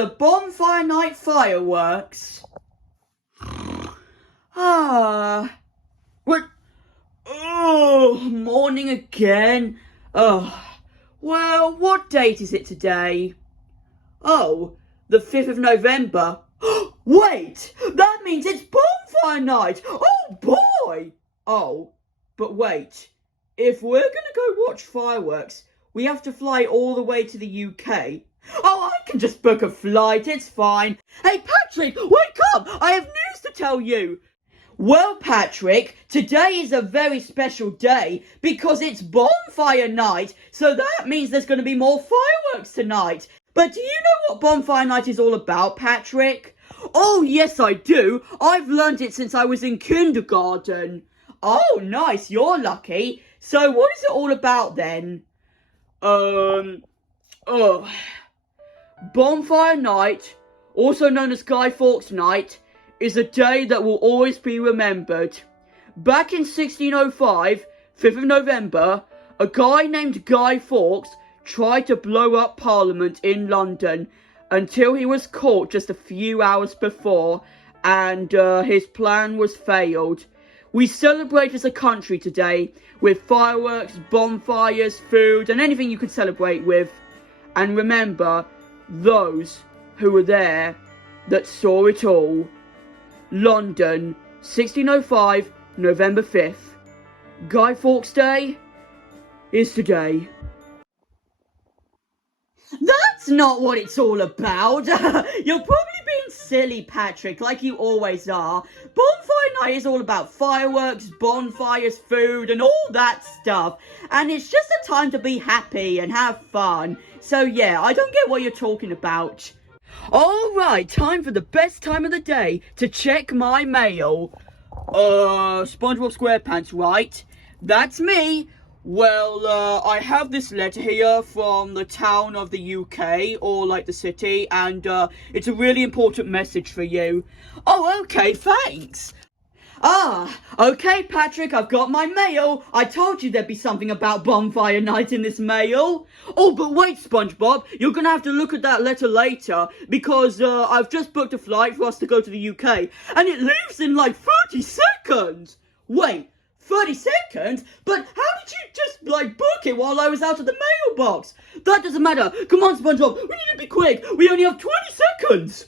the Bonfire Night fireworks. What? Oh, morning again. Well, what date is it today? Oh, the 5th of November. Wait, that means it's Bonfire Night. Oh, boy. Oh, but wait. If we're going to go watch fireworks, we have to fly all the way to the UK. Oh, I can just book a flight, it's fine. Hey, Patrick, wake up! I have news to tell you. Well, Patrick, today is a very special day because it's Bonfire Night, so that means there's going to be more fireworks tonight. But do you know what Bonfire Night is all about, Patrick? Oh, yes, I do. I've learned it since I was in kindergarten. Oh, nice, you're lucky. So what is it all about then? Bonfire Night, also known as Guy Fawkes Night, is a day that will always be remembered. Back in 1605, 5th of November, a guy named Guy Fawkes tried to blow up Parliament in London until he was caught just a few hours before, and his plan was failed. We celebrate as a country today with fireworks, bonfires, food, and anything you could celebrate with. And remember those who were there that saw it all. London, 1605, November 5th. Guy Fawkes Day is today. That's not what it's all about. You're probably being silly, Patrick, like you always are. Bonfire Night is all about fireworks, bonfires, food, and all that stuff. And it's just a time to be happy and have fun. So yeah, I don't get what you're talking about. Alright, time for the best time of the day to check my mail. SpongeBob SquarePants, right? That's me. Well, I have this letter here from the town of the UK, or like the city, and it's a really important message for you. Oh, okay, thanks. Okay, Patrick, I've got my mail. I told you there'd be something about Bonfire Night in this mail. Oh, but wait, SpongeBob, you're gonna have to look at that letter later, because I've just booked a flight for us to go to the UK, and it leaves in like 30 seconds. Wait, 30 seconds? But how did you just, book it while I was out of the mailbox? That doesn't matter. Come on, SpongeBob, we need to be quick. We only have 20 seconds.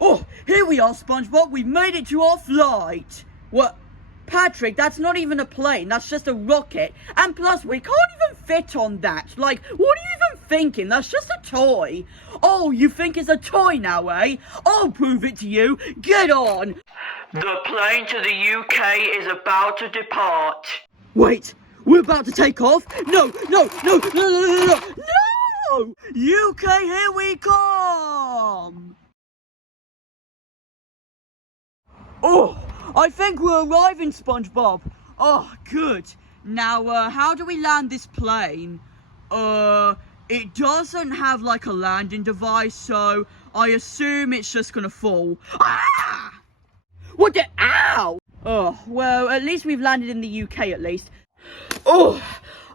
Oh, here we are, SpongeBob. We've made it to our flight. What? Patrick, that's not even a plane. That's just a rocket. And plus, we can't even fit on that. What are you even thinking? That's just a toy. Oh, you think it's a toy now, eh? I'll prove it to you. Get on. The plane to the UK is about to depart. Wait, we're about to take off? No. No! UK, here we come! Oh, I think we're arriving, SpongeBob. Oh, good. Now, how do we land this plane? It doesn't have a landing device, so I assume it's just gonna fall. Ah! What the? Ow! Oh, well, at least we've landed in the UK at least. Oh,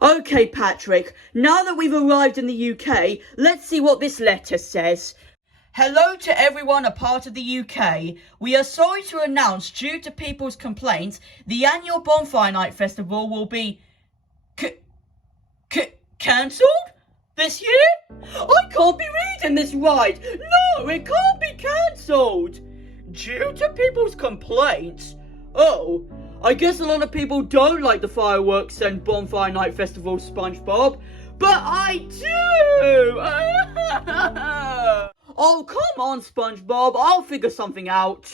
okay, Patrick. Now that we've arrived in the UK, let's see what this letter says. Hello to everyone a part of the UK. We are sorry to announce, due to people's complaints, the annual Bonfire Night Festival will be cancelled this year? I can't be reading this right. No, it can't be cancelled. Due to people's complaints? Oh, I guess a lot of people don't like the fireworks and Bonfire Night Festival, SpongeBob. But I do! Oh, come on, SpongeBob. I'll figure something out.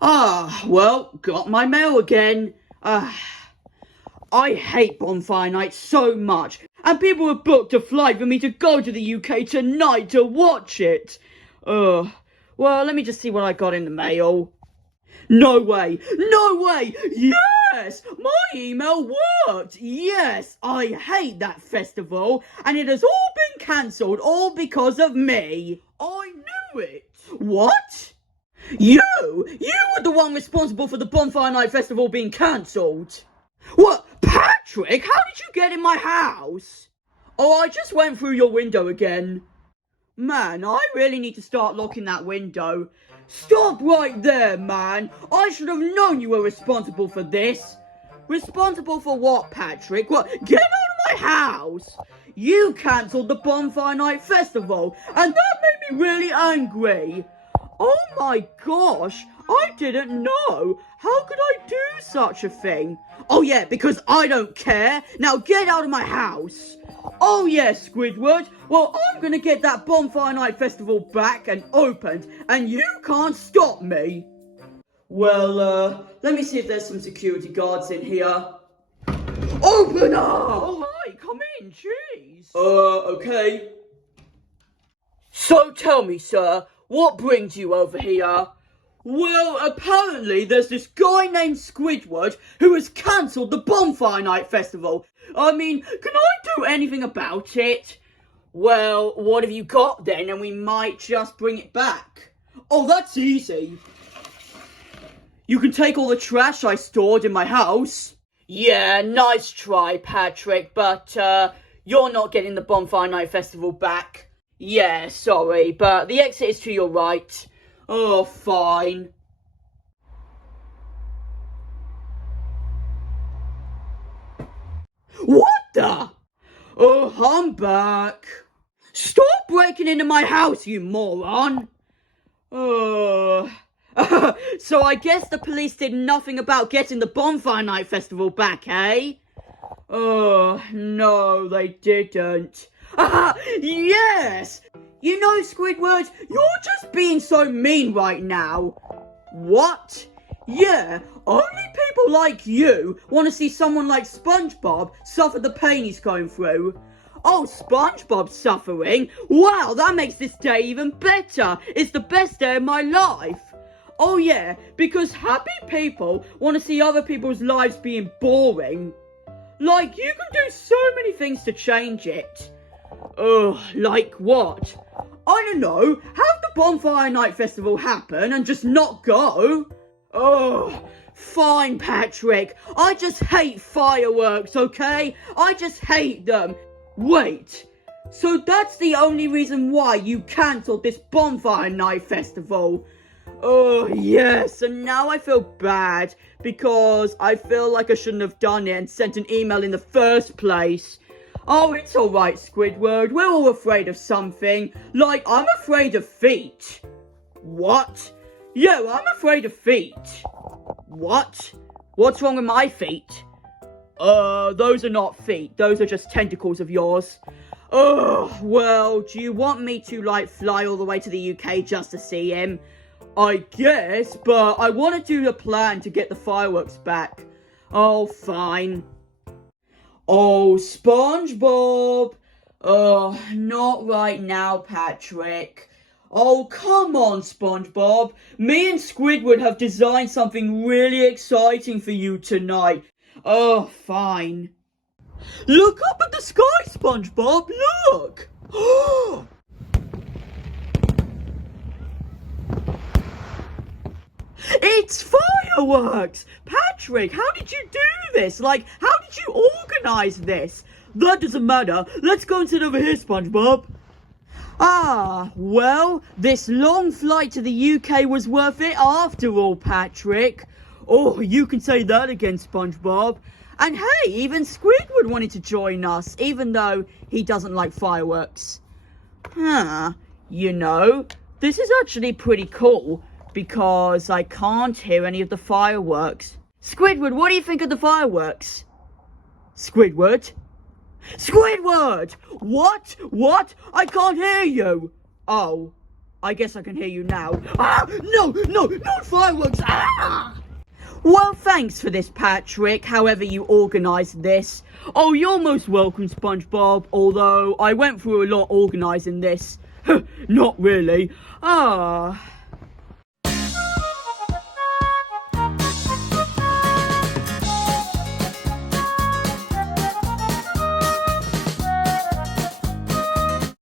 Well, got my mail again. I hate Bonfire Night so much. And people have booked a flight for me to go to the UK tonight to watch it. Well, let me just see what I got in the mail. No way! No way! Yes! My email worked! Yes! I hate that festival, and it has all been cancelled, all because of me. I knew it! What? You were the one responsible for the Bonfire Night Festival being cancelled. What? Patrick, how did you get in my house? Oh, I just went through your window again. Man, I really need to start locking that window. Stop right there, man. I should have known you were responsible for this. Responsible for what, Patrick? What? Get out of my house! You cancelled the Bonfire Night Festival, and that made me really angry. Oh my gosh, I didn't know. How could I do such a thing? Oh yeah, because I don't care. Now get out of my house. Oh yeah, Squidward. Well, I'm gonna get that Bonfire Night Festival back and opened, and you can't stop me. Well, let me see if there's some security guards in here. Open up! Oh, hi, come in, jeez. Okay. So tell me, sir, what brings you over here? Well, apparently there's this guy named Squidward who has cancelled the Bonfire Night Festival. I mean, can I do anything about it? Well, what have you got then, and we might just bring it back? Oh, that's easy. You can take all the trash I stored in my house. Yeah, nice try, Patrick, but, you're not getting the Bonfire Night Festival back. Yeah, sorry, but the exit is to your right. Oh, fine. What the? Oh, I'm back. Stop breaking into my house, you moron. Oh. So I guess the police did nothing about getting the Bonfire Night Festival back, eh? Oh, no, they didn't. Yes! You know, Squidward, you're just being so mean right now. What? Yeah, only people like you want to see someone like SpongeBob suffer the pain he's going through. Oh, SpongeBob's suffering? Wow, that makes this day even better. It's the best day of my life. Oh yeah, because happy people want to see other people's lives being boring. Like, you can do so many things to change it. Ugh, like what? I don't know, have the Bonfire Night Festival happen and just not go? Oh, fine, Patrick. I just hate fireworks, okay? I just hate them. Wait, so that's the only reason why you cancelled this Bonfire Night Festival? Oh, yes, and now I feel bad because I feel like I shouldn't have done it and sent an email in the first place. Oh, it's alright, Squidward. We're all afraid of something. Like, I'm afraid of feet. What? Yeah, I'm afraid of feet. What? What's wrong with my feet? Those are not feet. Those are just tentacles of yours. Oh, well, do you want me to, like, fly all the way to the UK just to see him? I guess, but I want to do a plan to get the fireworks back. Oh, fine. Oh, SpongeBob. Oh, not right now, Patrick. Oh, come on, SpongeBob. Me and Squidward have designed something really exciting for you tonight. Oh, fine. Look up at the sky, SpongeBob. Look. It's fireworks! Patrick, how did you do this? Like, how did you organize this? That doesn't matter. Let's go and sit over here, SpongeBob. Ah, well, this long flight to the UK was worth it after all, Patrick. Oh, you can say that again, SpongeBob. And hey, even Squidward wanted to join us, even though he doesn't like fireworks. You know, this is actually pretty cool, because I can't hear any of the fireworks. Squidward, what do you think of the fireworks? Squidward? Squidward! What? What? I can't hear you! Oh, I guess I can hear you now. Ah! No, fireworks! Ah! Well, thanks for this, Patrick, however you organised this. Oh, you're most welcome, SpongeBob, although I went through a lot organising this. Not really. Ah...